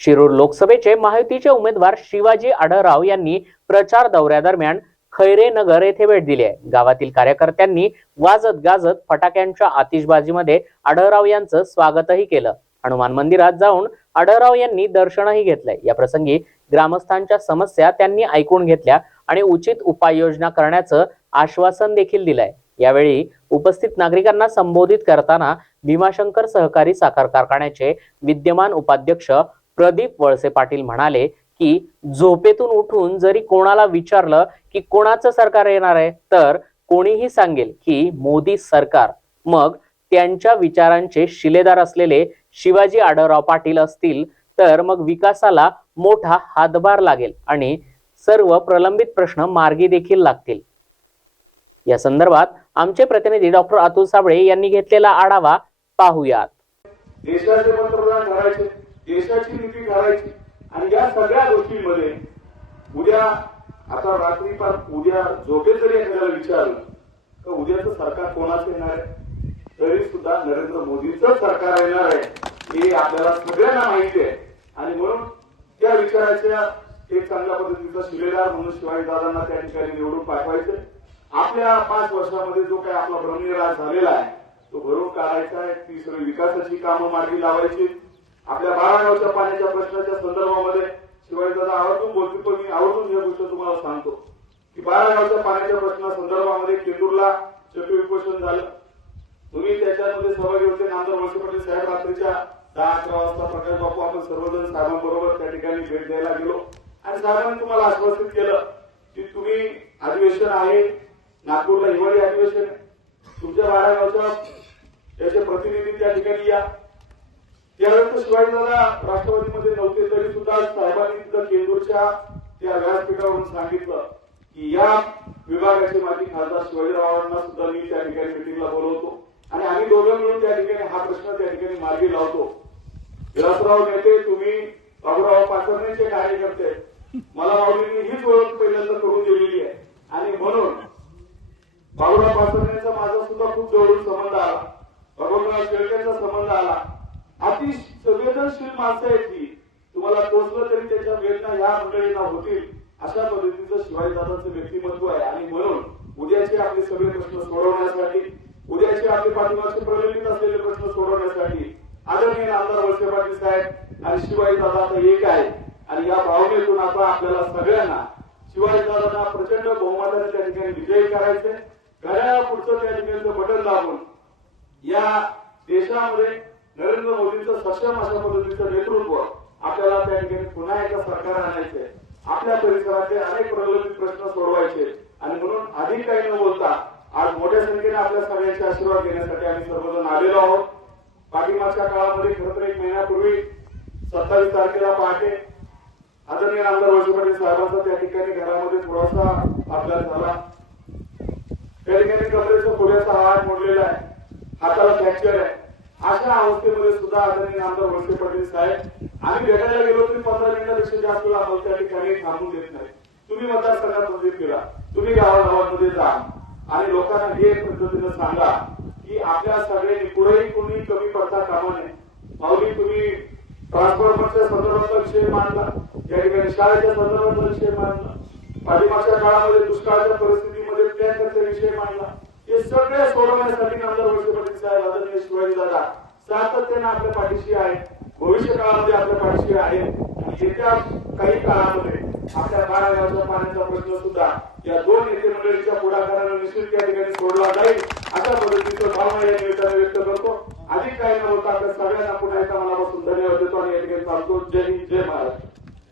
शिरूर लोकसभेचे महायुतीचे उमेदवार शिवाजी आढळराव यांनी प्रचार दौऱ्यादरम्यान खैरे नगर येथे भेट दिली आहे. गावातील कार्यकर्त्यांनी वाजत गाजत फटाक्यांच्या आतिषबाजीमध्ये आढळराव यांचं स्वागतही केलं. हनुमान मंदिरात जाऊन आढळराव यांनी दर्शनही घेतलंय. या प्रसंगी ग्रामस्थांच्या समस्या त्यांनी ऐकून घेतल्या आणि उचित उपाययोजना करण्याचं आश्वासन देखील दिलंय. यावेळी उपस्थित नागरिकांना संबोधित करताना भीमाशंकर सहकारी साखर कारखान्याचे विद्यमान उपाध्यक्ष प्रदीप वळसे पाटील म्हणाले की झोपेतून उठून जरी कोणाला विचारलं की कोणाचं सरकार येणार आहे तर कोणीही सांगेल की मोदी सरकार. मग त्यांच्या विचारांचे शिलेदार असलेले शिवाजी आढळराव पाटील असतील तर मग विकासाला मोठा हातभार लागेल आणि सर्व प्रलंबित प्रश्न मार्गी देखील लागतील. या संदर्भात आमचे प्रतिनिधी डॉक्टर अतुल साबळे यांनी घेतलेला आढावा पाहूयात. देशाचे पंतप्रधान देशाची नीती घालायची. आणि या सगळ्या गोष्टींमध्ये उद्या आता रात्री पार उद्या झोपेत जरी एखाद्याला विचारलं तर उद्याचं सरकार कोणाचं येणार आहे? तरी सुद्धा नरेंद्र मोदीचं सरकार येणार आहे हे आपल्याला सगळ्यांना माहिती आहे. आणि म्हणून त्या विचाराच्या एक चांगल्या पद्धतीचा शिलेदार म्हणून शिवाजी दादांना त्या ठिकाणी निवडून पाठवायचे आपल्या पाच वर्षामध्ये जो काही आपला भ्रमनिराश झालेला आहे तो भरून काढायचा आहे ती सगळी विकासाची कामं मार्गी लावायची आपल्या बारा वर्ष पाण्याच्या प्रश्नाच्या संदर्भामध्ये शिवाजी दादा आवर्जून बोलतो पण मी आवर्जून या गोष्ट तुम्हाला सांगतो की बारा गावच्या पाण्याच्या प्रश्ना संदर्भामध्ये केंदूरला चक्र विपोषण झालं. तुम्ही त्याच्यामध्ये सहभागी होते. नामदार वळसे पाटील साहेब रात्रीच्या दहा अकरा वाजता प्रकाश बापू आपण सर्वजण साहेबांबरोबर त्या ठिकाणी भेट द्यायला गेलो. आणि साहेबांनी तुम्हाला आश्वासित केलं की तुम्ही अधिवेशन आहे. नागपूरला हिवाळी अधिवेशन आहे. तुमच्या बारा गावच्या त्याचे प्रतिनिधी त्या ठिकाणी या. त्यानंतर शिवाजी दादा राष्ट्रवादीमध्ये नव्हते तरी सुद्धा साहेबांनी तिथं केंदूरच्या त्या व्यासपीठावरून सांगितलं की या विभागाचे माजी खासदार शिवाजीरावांना सुद्धा मी त्या ठिकाणी मिटिंगला बोलवतो. आणि आम्ही दोघं मिळून त्या ठिकाणी हा प्रश्न त्या ठिकाणी मार्गी लावतो. विलासराव नेते तुम्ही बाबूराव पाचरणेचे कार्यकर्ते. मला माऊलींनी हीच ओळख पहिल्यांदा करून दिलेली आहे. आणि म्हणून बाबूराव पाचरणेचा माझा सुद्धा खूप जवळून संबंध आला. भगवंतराव शेळकेचा संबंध आला. अति संवेदनशील माणसं आहेत ती. तुम्हाला टोचलं तरी त्याच्या वेदना ह्या मंडळींना होतील. अशा पद्धतीचं शिवाजी दादाचं व्यक्तिमत्व आहे. आणि म्हणून उद्याचे आपले सगळे प्रश्न सोडवण्यासाठी उद्याचे आपले पाठिंबाचे प्रलंबित असलेले प्रश्न सोडवण्यासाठी आदरणीय आमदार वळसे पाटील साहेब आणि शिवाजी दादा आता एक आहे. आणि या भावनेतून आता आपल्याला सगळ्यांना शिवाजी दादांना प्रचंड बहुमताने त्या ठिकाणी विजयी करायचे घड्याळा पुढचं त्या ठिकाणचं बटन दाबून या देशामध्ये नरेंद्र मोदींचं सक्षम अशा पद्धतीचं नेतृत्व आपल्याला त्या ठिकाणी पुन्हा एकदा सरकार आणायचंय. आपल्या परिसरातले अनेक प्रलंबित प्रश्न सोडवायचे आणि म्हणून अधिक काही न बोलता आज मोठ्या संख्येने आपल्या सगळ्यांचे आशीर्वाद घेण्यासाठी आम्ही सर्वजण आलेलो आहोत. पाठीमागच्या काळामध्ये खरं तर एक महिन्यापूर्वी सत्तावीस तारखेला पहाटे आदरणीय आमदार वळसे पाटील साहेबांचा त्या ठिकाणी घरामध्ये थोडासा अपघात झाला. त्या ठिकाणी कमरेचा पुढ्याचा हात मोडलेला आहे. हाताला फ्रॅक्चर आहे. अशा अवस्थेमध्ये सुद्धा आदरणीय आमदार वळसे पाटील साहेब आम्ही भेटायला गेलो तरी पंधरा मिनिटापेक्षा जास्त वेळ आम्हाला त्या ठिकाणी थांबून देत नाही. तुम्ही मतदारसंघात मंदिर फिरा. तुम्ही गावागावांमध्ये जा. आणि लोकांना हे पद्धतीनं सांगा की आपल्या सगळ्यांनी पुढेही कोणी कमी पडता कामा नये. माऊली तुम्ही ट्रान्सफॉर्मरच्या संदर्भातला विषय मांडला. या ठिकाणी शाळेच्या संदर्भातला विषय मांडला. पाठीमागच्या काळामध्ये दुष्काळाच्या परिस्थितीमध्ये प्लॅनचा विषय मांडला. हे सगळे सोडवण्यासाठी नामदार वळसे पाटील साहेब आदरणीय शिवाजी दादा सातत्याने आपल्या पाठीशी आहे भविष्य काळामध्ये आपल्या पाठीशी आहे येत्या काही काळामध्ये आपल्या बारा गावच्या पाण्याचा प्रश्न सुद्धा या दोन नेते मंडळीच्या पुढाकाराने निश्चित या ठिकाणी सोडला जाईल. अशा